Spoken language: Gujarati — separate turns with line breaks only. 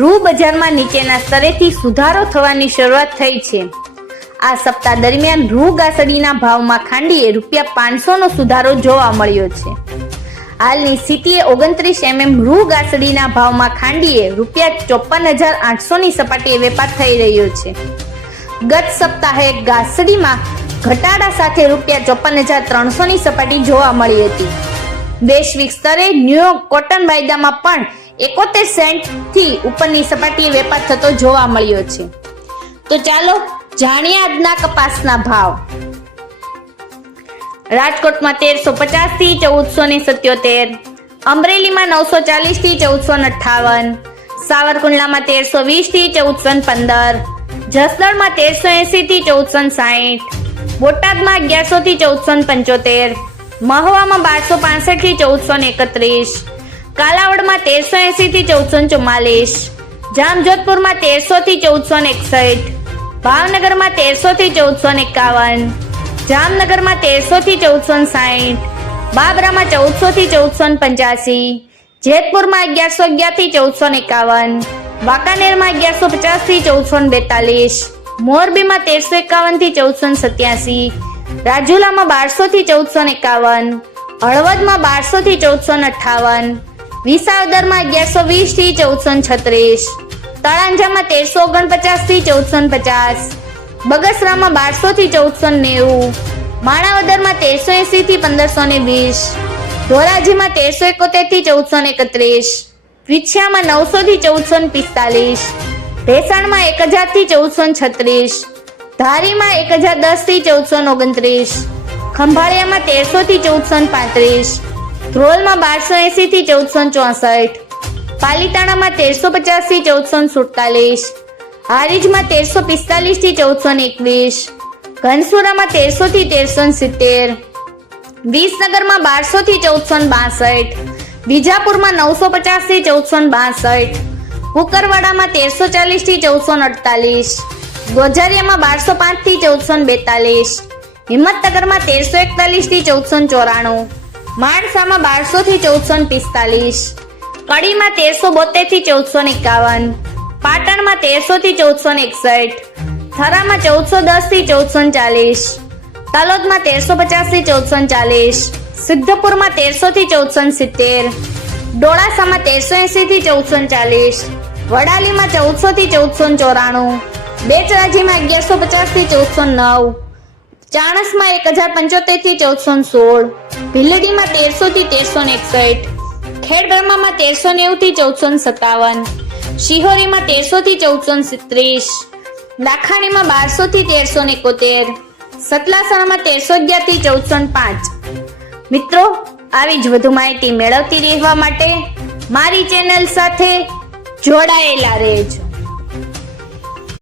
રૂ બજારમાં નીચેના સ્તરેથી સુધારો થવાની શરૂઆત થઈ છે. આ સપ્તાહ દરમિયાન રૂ ગાસડીના ભાવમાં ખાંડીએ રૂપિયા પાંચસોનો સુધારો જોવા મળ્યો છે. હાલની સ્થિતિએ ઓગણત્રીસ એમએમ રૂ ગાસડીના ભાવમાં ખાંડીએ રૂપિયા ચોપન હજાર આઠસોની સપાટીએ વેપાર થઈ રહ્યો છે. ગત સપ્તાહે ગાસડીમાં ઘટાડા સાથે રૂપિયા ચોપન હજાર ત્રણસોની સપાટી જોવા મળી હતી. વૈશ્વિક સ્તરે ન્યુયોર્ક કોટન વાયદામાં પણ એકોતેર સેન્ટથી ઉપરની સપાટીએ વેપાર થતો જોવા મળ્યો છે. તો ચાલો જાણીએ આજના કપાસના ભાવ. રાજકોટમાં તેરસો પચાસથી ચૌદસો ને સત્યોતેર, અમરેલીમાં નવસો ચાલીસથી ચૌદસો અઠાવન સાવરકુંડલામાં તેરસો વીસથી ચૌદસો પંદર, જસદણમાં તેરસો એસી થી ચૌદસો સાહીઠ, બોટાદમાં અગિયારસો થી ચૌદસો પંચોતેર, મહવામાં બારસો પાસઠથી ચૌદસો એકત્રીસ કાલાવડમાં તેરસો એસી થી ચૌદસો ચુમ્માલીસ જામજોધપુરમાં તેરસો થી ચૌદસો એકસઠ ભાવનગરમાં તેરસો થી ચૌદસો એકાવન જામનગરમાં તેરસો થી ચૌદસો સાહીઠ બાબરામાં ચૌદસો થી ચૌદસો પંચ્યાસી જેતપુરમાં અગિયારસો અગિયારથી ચૌદસો એકાવન વાંકાનેરમાં અગિયારસો પચાસથી ચૌદસો બેતાલીસ મોરબીમાં તેરસો એકાવનથી ચૌદસો સત્યાસી રાજુલામાં બારસો થી ચૌદસો એકાવન હળવદમાં બારસો થી ચૌદસો અઠાવન વિસાવદરમાં અગિયારસો વીસથી ચૌદસો છત્રીસ. તળાંજામાં તેરસો ઓગણપચાસથી ચૌદસો પચાસ. બગસરામાં બારસો થી ચૌદસો નેવું. માણાવદરમાં તેરસો એસી થી પંદરસો ને વીસ. ધોરાજીમાં તેરસો એકોતેરથી ચૌદસો એકત્રીસ. વિછિયામાં નવસો થી ચૌદસો પિસ્તાલીસ. ભેસાણમાં એક હજારથી ચૌદસો છત્રીસ. ધારીમાં એક હજાર દસથી ચૌદસો ઓગણત્રીસ. ખંભાળિયામાં તેરસો થી ચૌદસો પાંત્રીસ. ધ્રોલમાં બારસો એસી થી ચૌદસો ચોસઠ. પાલીતાણામાં તેરસો પચાસથી ચૌદસો સુડતાલીસ. હારીજમાં તેરસો પિસ્તાલીસથી ચૌદસો એકવીસ. ઘનસુરામાં તેરસો થી તેરસો સિત્તેર. વિસનગરમાં બારસો થી ચૌદસો બાસઠ. વિજાપુરમાં નવસો પચાસથી ચૌદસો બાસઠ. કુકરવાડામાં તેરસો ચાલીસથી ચૌદસો અડતાલીસ. ગોઝારિયામાં બારસો પાંચથી ચૌદસો બેતાલીસ. હિંમતનગરમાં તેરસો એકતાલીસથી ચૌદસો ચોરાણું. માણસામાં બારસો થી ચૌદસો પિસ્તાલીસ. કડીમાં તેરસો બોતેરથી ચૌદસો એકાવન. પાટણમાં તેરસો થી ચૌદસો એકસઠ. થરામાં ચૌદસો દસથી ચૌદસો ચાલીસ. તલોદમાં તેરસો પચાસથી ચૌદસો ચાલીસ. સિદ્ધપુરમાં તેરસો થી ચૌદસો સિત્તેર. ડોળાસામાં તેરસો એસી થી ચૌદસો ચાલીસ. વડાલીમાં ચૌદસો થી ચૌદસો ચોરાણું. બેચરાજીમાં અગિયારસો પચાસથી ચૌદસો નવ. ચાણસમાં એક હજાર પંચોતેરથી ચૌદસો સોળ. ભીલડીમાં તેરસો થી તેરસો એકસઠ. ખેડબ્રહ્મામાં તેરસો નેવું થી ચૌદસો સત્તાવન. શિહોરીમાં તેરસો થી ચૌદસો ત્રીસ. લાખાણીમાં બારસો થી તેરસો એકોતેર. સતલાસણામાં તેરસો અગિયારથી ચૌદસો પાંચ. મિત્રો, આવી જ વધુ માહિતી મેળવતી રહેવા માટે મારી ચેનલ સાથે જોડાયેલા રહેજો.